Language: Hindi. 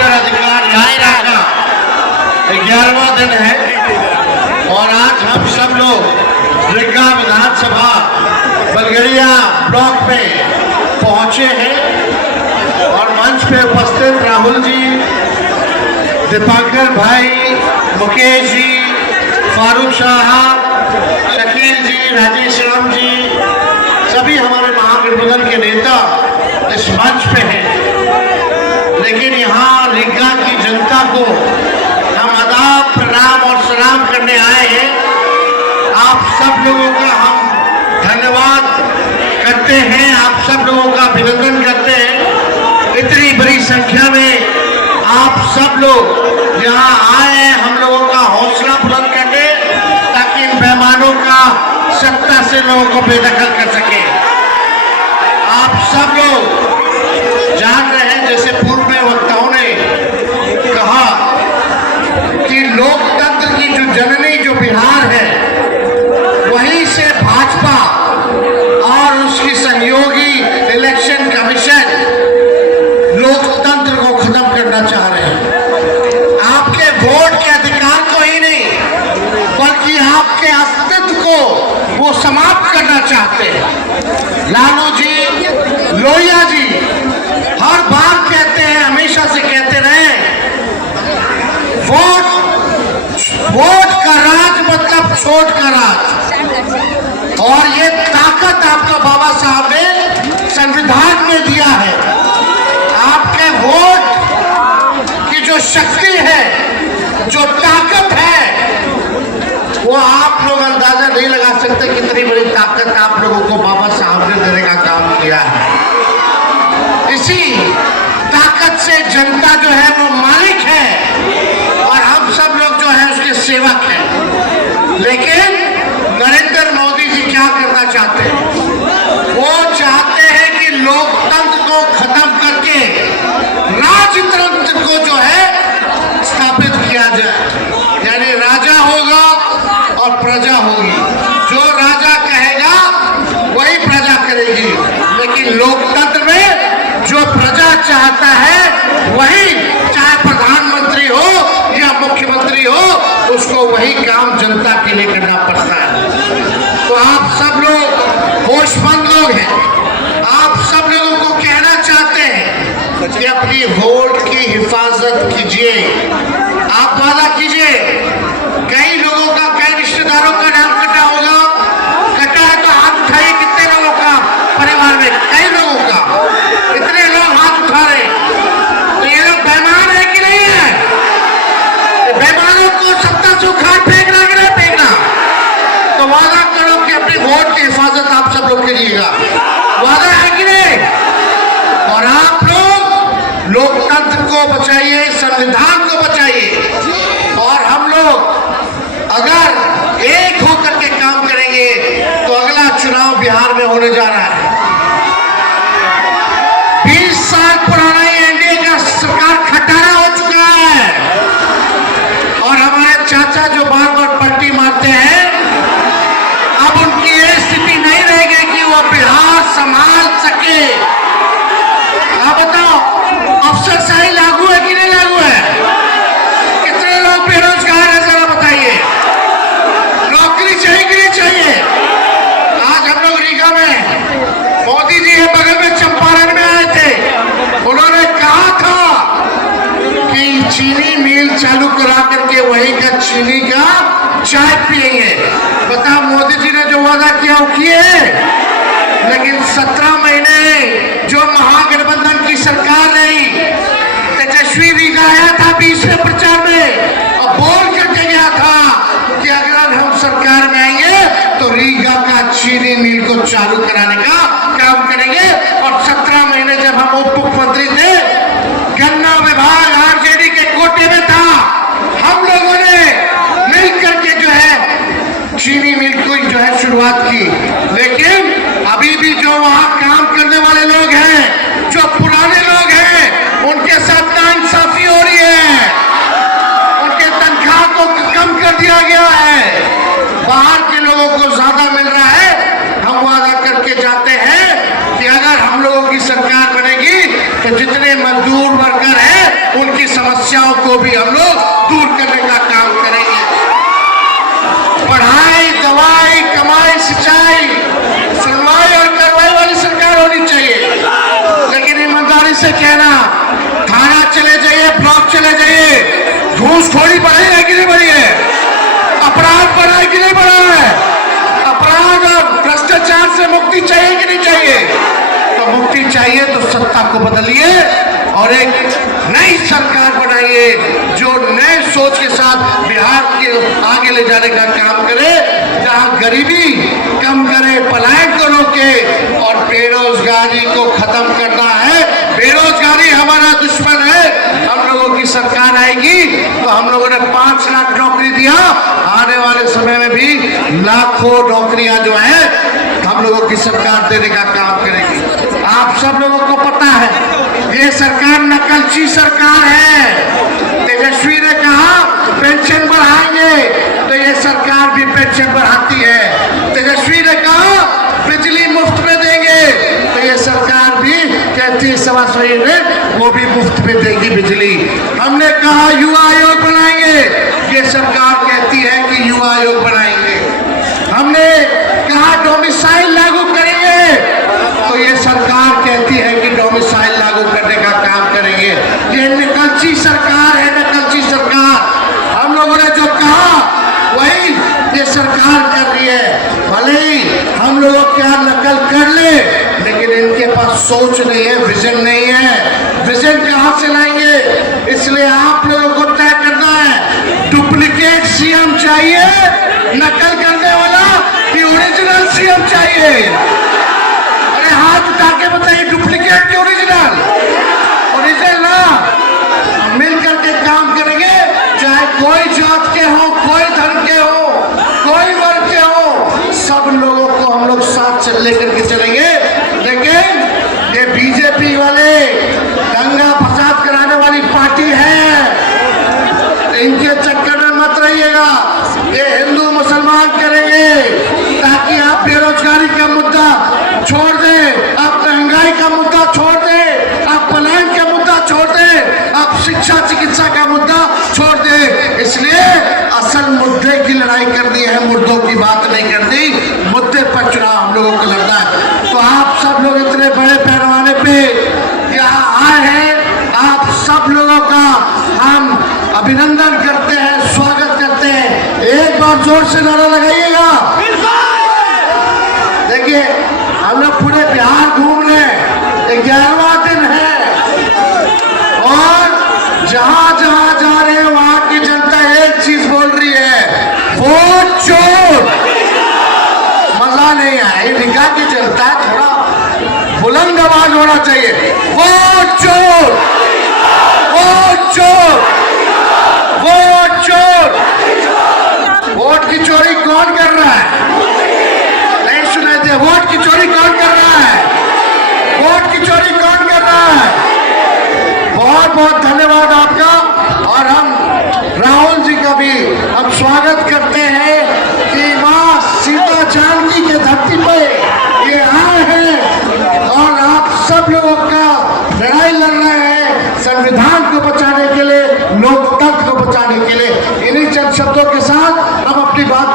वोटर अधिकार यात्रा का 11वां दिन है और आज हम सब लोग रिग्गा विधानसभा बलगड़िया ब्लॉक में पहुंचे हैं और मंच पे उपस्थित राहुल जी, दीपांकर भाई, मुकेश जी, फारूक साहब, शकील जी, राजेश राम जी, सभी हमारे महागठबंधन के नेता इस मंच पे हैं। लेकिन यहाँ रिग्गा की जनता को हम आदाब, प्रणाम और सलाम करने आए हैं। आप सब लोगों का हम धन्यवाद करते हैं, आप सब लोगों का अभिनंदन करते हैं। इतनी बड़ी संख्या में आप सब लोग यहाँ आए हैं हम लोगों का हौसला बुलंद करने, ताकि इन बेईमानों का सत्ता से लोगों को बेदखल कर सके। आप सब लोग जान रहे हैं, जैसे पूर्व में वक्ताओं ने कहा कि लोकतंत्र की जो जननी जो बिहार है, वहीं से भाजपा और उसकी सहयोगी इलेक्शन कमीशन लोकतंत्र को खत्म करना चाह रहे हैं। आपके वोट के अधिकार को ही नहीं, बल्कि आपके अस्तित्व को वो समाप्त करना चाहते हैं। लालू जी, लोहिया जी हर बार कहते हैं, हमेशा से कहते रहे, वोट का राज मतलब छोट का राज। और ये ताकत आपका बाबा साहब ने संविधान में दिया है। आपके वोट की जो शक्ति है, जो ताकत है, वो आप लोग अंदाजा नहीं लगा सकते कितनी बड़ी ताकत आप लोगों को बाबा साहब ने देने का काम किया है। इसी ताकत से जनता जो है वो मालिक है और हम सब लोग जो है उसके सेवक हैं। लेकिन नरेंद्र मोदी जी क्या करना चाहते हैं? वो चाहते हैं कि लोकतंत्र को खत्म करके राजतंत्र को जो है स्थापित किया जाए। यानी राजा होगा और प्रजा होगी, जो राजा कहेगा वही प्रजा करेगी। लेकिन लोकतंत्र में जो प्रजा चाहता है वही, चाहे प्रधानमंत्री हो या मुख्यमंत्री हो, उसको वही काम जनता के लिए करना पड़ता है। तो आप सब लोग होशमंद लोग हैं, आप सब लोगों को कहना चाहते हैं कि अपनी वोट की हिफाजत कीजिए। आप वादा कीजिए, कई लोगों का, कई रिश्तेदारों का नाम कटा होगा, कटा है तो हाथ उठाइए। कितने लोगों का परिवार में? कई लोगों का। इतने लोग हाथ उठा रहे, तो ये लोग बेईमान है कि नहीं है? बेईमानों को सत्ता से उखाड़ फेंकना कि नहीं फेंकना? तो वादा करो कि अपनी वोट की हिफाजत आप सब लोग करिएगा। वादा है कि नहीं? और आप लोग लोकतंत्र को बचाइए, संविधान को बचाइए। और हम लोग अगर एक होकर के काम करेंगे तो अगला चुनाव बिहार में होने जा रहा है। 20 साल पुराना एनडीए का सरकार खटारा हो चुका है और हमारे चाचा जो बार बार पलटी मारते हैं, अब उनकी ये स्थिति नहीं रहेगी कि वो बिहार संभाल सके। आप बताओ, अफसरशाही लागू है कि नहीं लागू है? कितने लोग बेरोजगार है जरा बताइए? नौकरी चाहिए कि नहीं चाहिए? आज हम लोग रीगा में, मोदी जी के बगल में चंपारण में आए थे, उन्होंने कहा था कि चीनी मिल चालू करा करके वहीं का चीनी का चाय पिएंगे। बता, मोदी जी ने जो वादा किया वो किए। लेकिन 17 महीने जो महागठबंधन की सरकार रही, तेजस्वी रीगा आया था 20वें प्रचार में और बोल करके गया था कि अगर हम सरकार में आएंगे तो रीगा का चीनी मिल को चालू कराने का काम करेंगे। और 17 महीने जब हम उप मुख्यमंत्री थे, गन्ना विभाग आरजेडी के कोटे में था, हम लोगों ने मिल करके जो है चीनी मिल की जो है शुरुआत की। लेकिन अभी भी जो वहां काम करने वाले लोग हैं, जो पुराने लोग हैं, उनके साथ नाइंसाफी हो रही है, उनके तनख्वाह को कम कर दिया गया है, बाहर के लोगों को ज्यादा मिल रहा है। हम वादा करके जाते हैं कि अगर हम लोगों की सरकार बनेगी तो जितने मजदूर वर्कर हैं उनकी से कहना, थाना चले जाइए, ब्लॉक चले जाइए, घूसखोरी बढ़ी है कि नहीं बढ़ी है, अपराध बढ़ा है कि नहीं बढ़ा है, अपराध और भ्रष्टाचार से मुक्ति चाहिए कि नहीं चाहिए? तो मुक्ति चाहिए तो सत्ता को बदलिए और एक नई सरकार बनाइए जो नए सोच के साथ बिहार के आगे ले जाने का काम करे, जहां गरीबी कम करे, पलायन को रोके और बेरोजगारी को खत्म करना है। बेरोजगारी हमारा दुश्मन है। हम लोगों की सरकार आएगी तो हम लोगों ने 5 लाख नौकरी दिया, आने वाले समय में भी लाखों नौकरियां जो है हम लोगों की सरकार देने का काम करेगी। आप सब लोगों को पता है ये सरकार नकलची सरकार है। तेजस्वी ने कहा पेंशन बढ़ाएंगे तो ये सरकार भी पेंशन बढ़ाती है। तेजस्वी ने कहा बिजली मुफ्त में देंगे तो ये सरकार भी कहती है 125 यूनिट वो भी मुफ्त में देगी बिजली। हमने कहा युवा आयोग बनाएंगे, ये सरकार कहती है कि युवा आयोग बनाएंगे। हमने कहा डोमिसाइल लागू करेंगे तो ये सरकार कहती है कि डोमिसाइल लागू करने का काम करेंगे। ये नकलची सरकार है, नकलची सरकार। हम लोगों ने जो कहा वही ये सरकार कर रही है। भले ही हम लोग क्या नकल कर ले, लेकिन इनके पास सोच नहीं है, विजन नहीं है। विजन कहां से लाएंगे? इसलिए आप लोगों को तय करना है डुप्लीकेट सीएम चाहिए, नकल करने वाला कि ओरिजिनल सीएम चाहिए? अरे हाथ उठा के बताइए, डुप्लीकेट कि ओरिजिनल? ओरिजिनल ना। मिल करके काम करेंगे, चाहे कोई जात के हो, कोई धर्म के हो, कोई वर्ग के हो, सब लोगों को हम लोग साथ से लेकर के चलेंगे। लेकिन ये बीजेपी वाले दंगा फसाद कराने वाली पार्टी है, इनके चक्कर में मत रहिएगा। ये हिंदू मुसलमान करेंगे ताकि आप बेरोजगारी का मुद्दा छोड़ दें, आप महंगाई का मुद्दा छोड़ दें, आप पलायन का मुद्दा छोड़ दें, आप शिक्षा चिकित्सा का मुद्दा छोड़ दें। इसलिए असल मुद्दे की लड़ाई करनी है, मुद्दों की बात नहीं करनी। मुद्दे पर चुनाव हम लोगों को लड़ना है। तो आप सब लोग इतने बड़े पैमाने पे यहाँ आए हैं, आप सब लोगों का हम अभिनंदन करते हैं, स्वागत करते हैं। एक बार जोर से नारा लगाइएगा। देखिए हम लोग पूरे बिहार घूम रहे हैं, 11वां दिन है और जहां जहां जा रहे हैं वहां की जनता एक चीज बोल रही है, वोट चोर। मजा नहीं आया, निकाह की जनता है, थोड़ा बुलंद आवाज होना चाहिए। वोट चोर, वोट चोर, वोट चोर। वोट की चोरी कौन कर रहा है? नहीं सुनाई दे। वोट की चोरी कौन कर रहा है? वोट की चोरी कौन कर रहा है? बहुत बहुत धन्यवाद आपका। और हम राहुल जी का भी हम स्वागत करते हैं कि मां सीता जानकी के धरती पे ये आए हैं और आप सब लोगों का लड़ाई लड़ रहे हैं संविधान को बचाने के लिए, लोकतंत्र को बचाने के लिए। इन्हीं चंद शब्दों के साथ हम अपनी बात